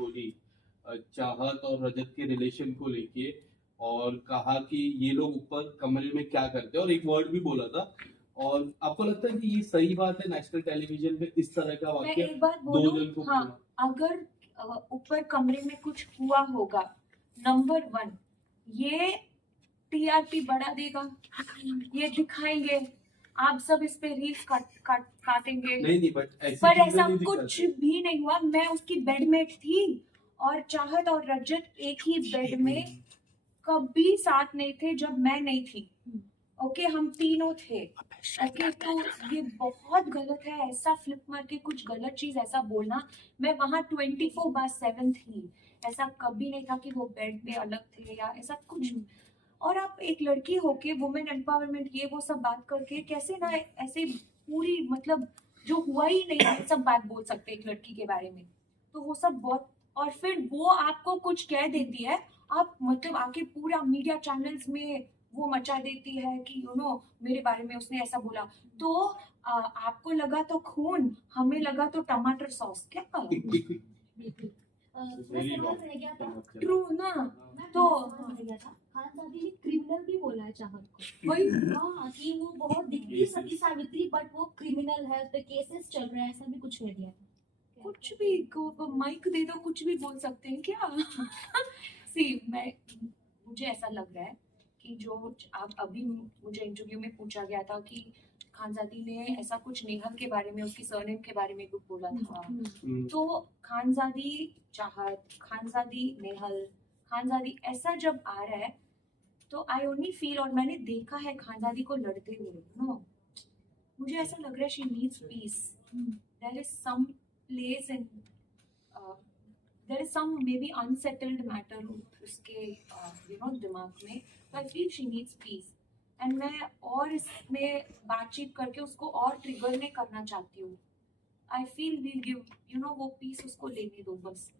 बोली चाहत और रजत के रिलेशन को लेके, और कहा कि ये लोग ऊपर कमरे में क्या करते हैं, और एक वर्ड भी बोला था। और आपको लगता है कि ये सही बात है नेशनल टेलीविजन पे इस तरह का मैं वाक्य एक बात दो बोलूं, जन को हाँ, अगर ऊपर कमरे में कुछ हुआ होगा, नंबर 1 ये टीआरपी बढ़ा देगा, ये दिखाएंगे, आप सब इस पे रील्स काटेंगे। नहीं बट पर ऐसा कुछ भी नहीं हुआ। मैं उसकी बेडमेट थी और चाहत और रजत एक ही बेड में कभी साथ नहीं थे जब मैं नहीं थी। ओके, हम तीनों थे। ओके, तो ये बहुत गलत है ऐसा फ्लिप मार के कुछ गलत चीज ऐसा बोलना। मैं वहां 24/7 थी, ऐसा कभी नहीं था कि वो बेड पे अलग थे या ऐसा कुछ। और आप एक लड़की होके वुमेन एम्पावरमेंट ये वो सब बात करके कैसे ना ऐसे पूरी मतलब जो हुआ ही नहीं है सब बात बोल सकते एक लड़की के बारे में। तो वो सब बहुत, और फिर वो आपको कुछ कह देती है, आप मतलब आके पूरा मीडिया चैनल्स में वो मचा देती है कि मेरे बारे में उसने ऐसा बोला। तो आपको लगा तो खून, हमें लगा तो टमाटर सॉस। क्या रह गया था। ट्रू ना। तो रह गया था, खानदादी ने क्रिमिनल भी बोला है चाहत को। वही हाँ, कि वो बहुत दिखती सती सावित्री बट वो क्रिमिनल है, उस पे केसेस चल रहे हैं, ऐसा भी कुछ कह दिया था। कुछ भी माइक दे दो, कुछ भी बोल सकते हैं क्या? मुझे ऐसा लग रहा है कि जो आप अभी मुझे इंटरव्यू में पूछा गया था कि खानजादी ने ऐसा कुछ नेहल के बारे में, उसकी सरनेम के बारे में कुछ बोला था। तो खानजादी चाहत, खानजादी नेहल, खानजादी ऐसा जब आ रहा है तो आई ओनली फील, और मैंने देखा है खानजादी को लड़ते हुए, मुझे ऐसा लग रहा है she needs peace. There is some place in, there is some maybe unsettled matter उसके दिमाग में। तो I feel she needs peace, and मैं और इसमें बातचीत करके उसको और ट्रिगर नहीं करना चाहती हूँ। आई फील वील गिव वो पीस उसको लेने दो बस।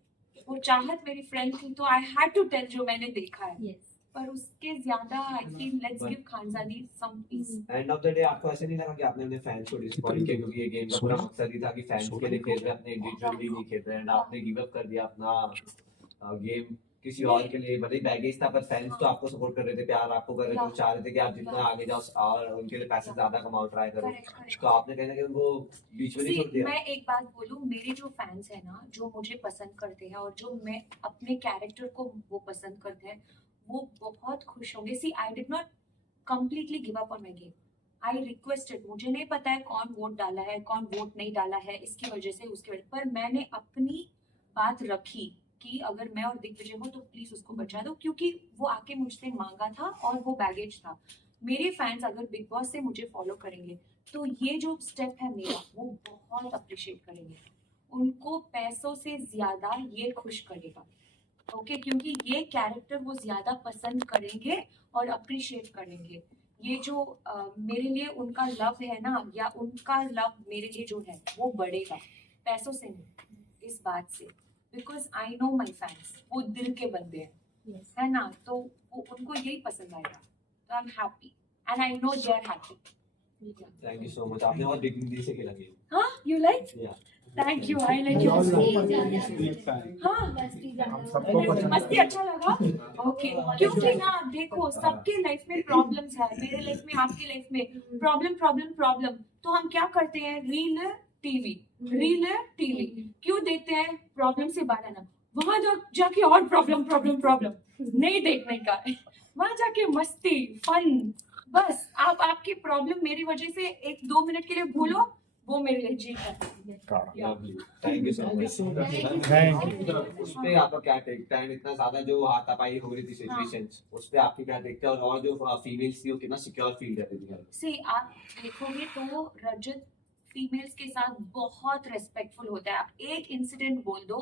वो चाहत मेरी फ्रेंड थी तो आई हैड टू टेल जो मैंने देखा है। yes. पर उसके ज्यादा I feel let's give Khanzaadi some peace. End of the day आपको ऐसे नहीं लगा कि आपने अपने फैंस को डिसअपॉइंट किया, क्योंकि ये गेम का पूरा मकसद ही था कि फैंस के लिए खेल रहे हैं, अपने इंडिविजुअली नहीं खेल रहे हैं, एंड आपने गिव अप कर दिया अपना गेम किसी और के लिए। भले बैगेज था पर फैंस तो आपको सपोर्ट कर रहे थे, प्यार आपको कर रहे थे, वो चाह रहे थे कि आप जितना आगे जाओ और उनके लिए पैसे ज्यादा कमाओ, ट्राई करो। तो आपने कहना कि उनको बीच में नहीं छोड़ दिया। मैं एक बात बोलूं, मेरे जो फैंस है ना, जो मुझे पसंद करते हैं और जो मैं अपने कैरेक्टर को वो पसंद करते हैं, वो बहुत खुश होंगे। See I did not completely give up on my game, I requested. मुझे नहीं पता है कौन वोट डाला है, कौन वोट नहीं डाला है, इसकी वजह से उसकी वजह, पर मैंने अपनी बात रखी कि अगर मैं और दिग्विजय हो तो प्लीज उसको बचा दो, क्योंकि वो आके मुझसे मांगा था और वो बैगेज था। मेरे फैंस अगर बिग बॉस से मुझे फॉलो करेंगे तो ये जो स्टेप है मेरा वो बहुत अप्रिशिएट करेंगे। उनको पैसों से ज्यादा ये खुश करेगा। ओके, क्योंकि ये कैरेक्टर वो ज्यादा पसंद करेंगे और अप्रिशिएट करेंगे। ये जो मेरे लिए उनका लव है ना, या उनका लव मेरे लिए जो है वो बढ़ेगा, पैसों से नहीं, इस बात से। Because I know my fans, वो दिल के बंदे हैं, है ना, तो वो उनको यही पसंद आएगा। तो I am happy and I know they are happy. Thank you so much, आपने बहुत डिग्निटी से खेला गेम। हाँ, you like? Thank you, I like you. हाँ, मस्ती अच्छा लगा। ओके, क्योंकि ना देखो सबके लाइफ में प्रॉब्लम्स है, मेरे लाइफ में, आपके लाइफ में प्रॉब्लम प्रॉब्लम प्रॉब्लम। तो हम क्या करते हैं, रील टीवी क्यों देखते हैं? प्रॉब्लम से बाहर आना। वहां जाके और प्रॉब्लम प्रॉब्लम प्रॉब्लम नहीं देखने का है। वहां जाके मस्ती फन, बस आप आपकी प्रॉब्लम मेरी वजह से 1-2 मिनट के लिए भूलो, वो मेरे लिए जीत है। Thank you so much. उस पे आपका क्या टेक था? इतना ज्यादा जो हाथापाई हो रही थी सिचुएशंस, उस पे आपकी क्या टेक था? और जो फीमेल्स थी वो कितना सिक्योर फील करती थी? सी आप देखोगे तो रजत फीमेल्स के साथ बहुत रेस्पेक्टफुल होता है। आप एक इंसिडेंट बोल दो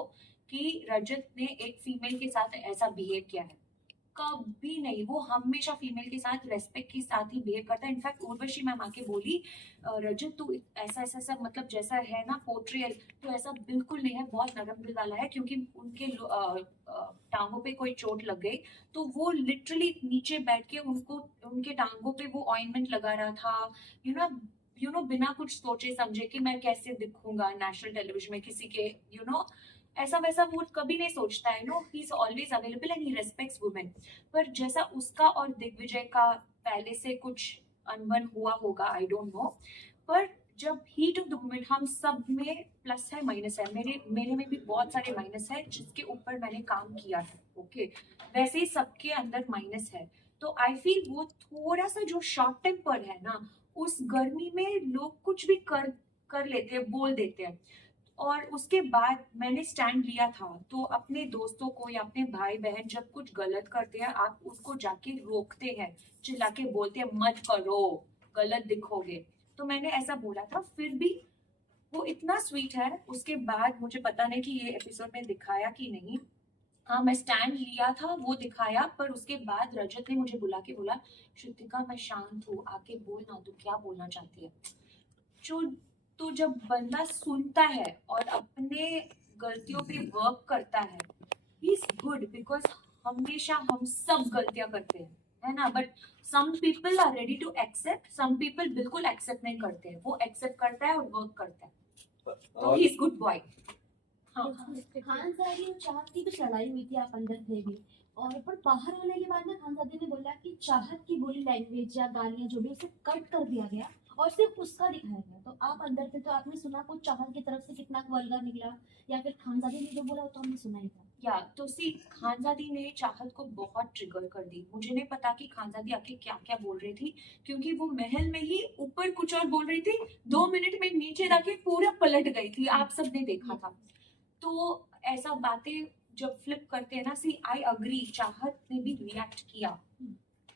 कि रजत ने एक फीमेल के साथ ऐसा बिहेव किया है, कभी नहीं। वो हमेशा फीमेल के साथ रेस्पेक्ट के साथ ही बिहेव करता है। इनफैक्ट उर्वशी मैम आके बोली, रजत तू ऐसा ऐसा ऐसा मतलब जैसा है ना पोर्ट्रियल, तो ऐसा बिल्कुल नहीं है, बहुत नरम दिल वाला है। क्योंकि उनके टांगों पे कोई चोट लग गई तो वो लिटरली नीचे बैठ के उनको, उनके टांगों पे वो ऑइंटमेंट लगा रहा था, बिना कुछ सोचे समझे कि मैं कैसे दिखूंगा नेशनल टेलीविजन में किसी के, ऐसा वैसा वो कभी नहीं सोचता है, no, he is always available and he respects women. पर जैसा उसका और दिग्विजय का पहले से कुछ अनबन हुआ होगा, आई डोंट नो, पर जब हीट ऑफ द मोमेंट, हम सब में प्लस है माइनस है, मेरे में भी बहुत सारे माइनस है जिसके ऊपर मैंने काम किया है, ओके, वैसे ही सबके अंदर माइनस है। तो आई फील वो थोड़ा सा जो शॉर्ट टेम्पर है ना, उस गर्मी में लोग कुछ भी कर लेते हैं, बोल देते हैं। और उसके बाद मैंने स्टैंड लिया था, तो अपने दोस्तों को या अपने भाई बहन जब कुछ गलत करते हैं, आप उसको जाके रोकते हैं, चिल्ला के बोलते हैं मत करो, गलत दिखोगे। तो मैंने ऐसा बोला था, फिर भी वो इतना स्वीट है। उसके बाद मुझे पता नहीं कि ये एपिसोड में दिखाया कि नहीं, हाँ मैं स्टैंड लिया था वो दिखाया, पर उसके बाद रजत ने मुझे बुला के बोला, श्रुतिका मैं शांत हूँ, आके बोलना, तू क्या बोलना चाहती है। जो तो जब बंदा सुनता है और अपने गलतियों पे वर्क करता है, ही इज गुड, बिकॉज हमेशा हम सब गलतियां करते हैं, है ना, but some people are ready to accept, some people बिल्कुल एक्सेप्ट नहीं करते हैं, वो एक्सेप्ट करता है और वर्क करता है, तो ही इज गुड बॉय। हाँ खानसादी और चाहत की कुछ लड़ाई हुई थी, आप अंदर थे भी, और पर बाहर आने के बाद ना खानसादी ने बोला कि चाहत की बोली लैंग्वेज या गालियां जो भी उसे कट कर दिया गया और सिर्फ उसका दिखाया गया। तो आप अंदर थे, तो आपने सुना कुछ चाहत की तरफ से कितना वल्गर निकला, या फिर खानसादी ने जो बोला तो हमने सुना ही था। या तो सी, खानजादी ने चाहत को बहुत ट्रिगर कर दी। मुझे नहीं पता कि खानजादी आके क्या क्या बोल रही थी, क्योंकि वो महल में ही ऊपर कुछ और बोल रही थी, 2 मिनट में नीचे जाके पूरा पलट गई थी, आप सबने देखा था। तो ऐसा बातें जब फ्लिप करते हैं ना, सी आई अग्री, चाहत ने भी रिएक्ट किया,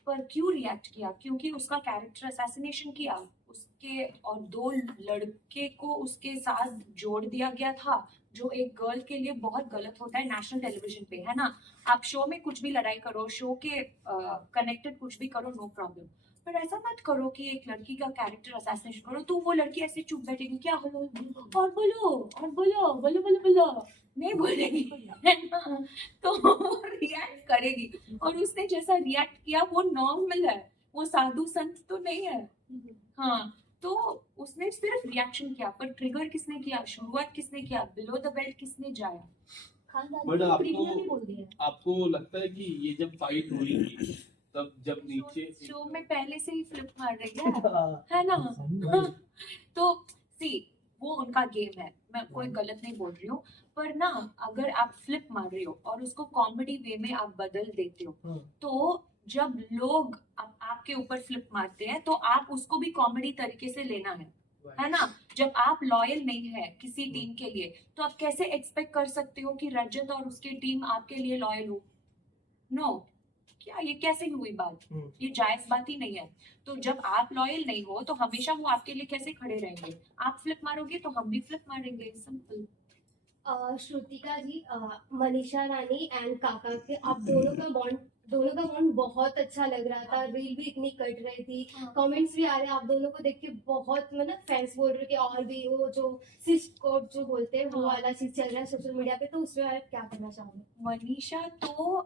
पर क्यों रिएक्ट किया, क्योंकि उसका कैरेक्टर असैसिनेशन किया उसके, और 2 लड़के को उसके साथ जोड़ दिया गया था, जो एक गर्ल के लिए बहुत गलत होता है नेशनल टेलीविजन पे, है ना। आप शो में कुछ भी लड़ाई करो, शो के कनेक्टेड कुछ भी करो, नो प्रॉब्लम, पर ऐसा मत करो कि एक लड़की का कैरेक्टर असैसिनेशन करो, तो वो लड़की ऐसे चुप बैठेगी, क्या हलो और बोलो और बोलो बोलो बोलो बोलो, नहीं बोलेगी, है ना, तो रिएक्ट करेगी। और उसने जैसा रिएक्ट किया वो नॉर्मल है, वो साधु संत तो नहीं है। हाँ, तो उसने सिर्फ रिएक्शन किया, पर ट्रिगर किसने किया, शुरुआत किसने किया, बिलो द बेल्ट किसने जाया। खानसादी बट ने क्रिमिनल भी बोल दिया। आपको लगता है कि ये जब फाइट हुई थी, तब जब नीचे शो में पहले से ही फ्लिप मार रही है ना। तो सी, वो उनका गेम है, मैं कोई गलत नहीं बोल रही हूँ, पर ना अगर आप फ्लिप मार रहे हो और उसको कॉमेडी वे में आप बदल देते हो, तो जब लोग आपके ऊपर फ्लिप मारते हैं, तो आप उसको भी कॉमेडी तरीके से लेना है ना। जब आप लॉयल नहीं है किसी टीम के लिए, तो आप कैसे एक्सपेक्ट कर सकते हो कि रजत और उसकी टीम आपके लिए लॉयल हो। नो, क्या ये कैसे हुई बात, ये जायज बात ही नहीं है। तो जब आप लॉयल नहीं हो, तो हमेशा वो आपके लिए कैसे खड़े रहेंगे। आप फ्लिप मारोगे तो हम भी फ्लिप मारेंगे, सिंपल। श्रुतिका जी, मनीषा रानी एंड काका के आप दोनों का बॉन्ड बहुत अच्छा लग रहा था, रील भी इतनी कट रही थी, कमेंट्स भी आ रहे हैं आप दोनों को देख के, बहुत मतलब फैंस बोल रहे कि और भी वो जो सिस कोड जो बोलते हैं वो वाला चीज चल रहा है सोशल मीडिया पे, तो उसमें आप क्या करना चाहोगे। मनीषा तो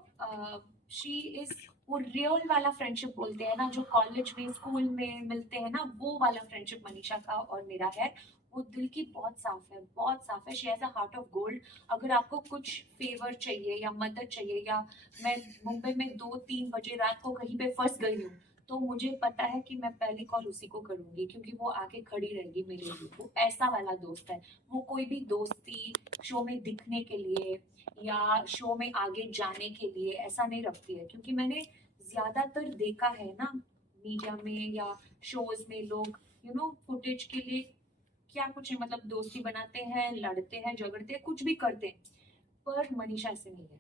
शी इज, वो रियल वाला फ्रेंडशिप बोलते हैं ना, जो कॉलेज में स्कूल में मिलते हैं ना, वो वाला फ्रेंडशिप मनीषा का और मेरा है। वो दिल की बहुत साफ है, बहुत साफ है, she has a heart of gold. अगर आपको कुछ फेवर चाहिए या मदद चाहिए, या मैं मुंबई में 2-3 बजे रात को कहीं पे फंस गई हूँ, तो मुझे पता है कि मैं पहली कॉल उसी को करूंगी, क्योंकि वो आके खड़ी रहेगी मेरे लिए। वो ऐसा वाला दोस्त है। वो कोई भी दोस्ती शो में दिखने के लिए या शो में आगे जाने के लिए ऐसा नहीं रखती है, क्योंकि मैंने ज्यादातर देखा है ना मीडिया में या शोज में, लोग फुटेज के लिए क्या कुछ है, मतलब दोस्ती बनाते हैं, लड़ते हैं, झगड़ते हैं, कुछ भी करते हैं, पर मनीषा ऐसे नहीं है,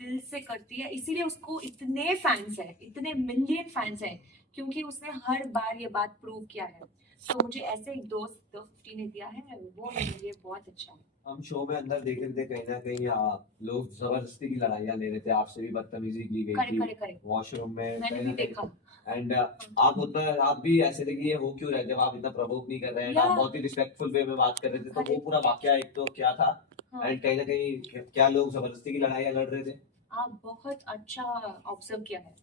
दिल से करती है। इसीलिए उसको इतने फैंस हैं, इतने मिलियन फैंस हैं, क्योंकि उसने हर बार ये बात प्रूव किया है। तो मुझे ऐसे एक दोस्त 250 ने दिया है, वो मेरे लिए बहुत अच्छा है। हम शो में अंदर देख रहे थे कहीं ना कहीं लोग जबरदस्ती की लड़ाइयाँ ले रहे थे, आपसे भी बदतमीजी की गई थी वॉशरूम में, मैंने भी देखा। एंड आप भी ऐसे थे कि ये हो क्यों रहे, जब आप इतना प्रवोक नहीं कर रहे हैं, आप बहुत ही रिस्पेक्टफुल वे में बात कर रहे थे, तो वो पूरा वाकया एक तो क्या था, एंड कहीं ना कहीं क्या लोग जबरदस्ती की लड़ाइयाँ लड़ रहे थे। आप बहुत अच्छा ऑब्जर्व किया है,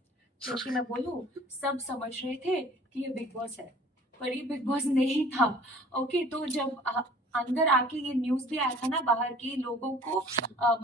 क्योंकि मैं बोलूं, सब समझ रहे थे कि ये बिग बॉस है, पर ये बिग बॉस नहीं था। ओके, तो जब अंदर आके ये न्यूज भी आया था ना बाहर की लोगों को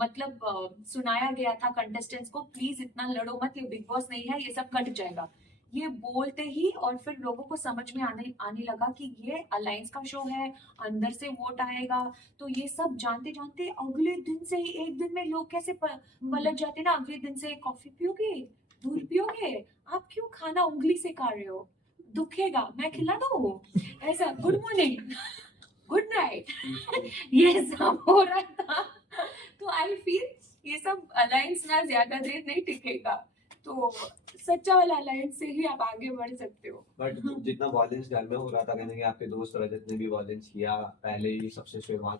मतलब सुनाया गया था कंटेस्टेंट्स को, प्लीज इतना लड़ो मत, ये बिग बॉस नहीं है, ये सब कट जाएगा। ये बोलते ही और फिर लोगों को समझ में आने लगा कि ये अलायंस का शो है, अंदर से वोट आएगा। तो ये सब जानते जानते अगले दिन से ही, एक दिन में लोग कैसे पलट जाते ना, अगले दिन से कॉफी पियोगे, दूध पियोगे, आप क्यों खाना उंगली से खा रहे हो, दुखेगा, मैं खिला दूँ, ऐसा गुड मॉर्निंग गुड नाइट ये सब हो रहा था। तो आई फील ये सब अलायंस ना ज्यादा देर नहीं टिकेगा, तो सच्चा वाला अलायंस से ही आप आगे बढ़ सकते हो। बट जितना वॉयलेंस घर में हो रहा था, कहने कि आपके दोस्त रजत ने भी वॉयलेंस किया पहले ही सबसे शुरुआत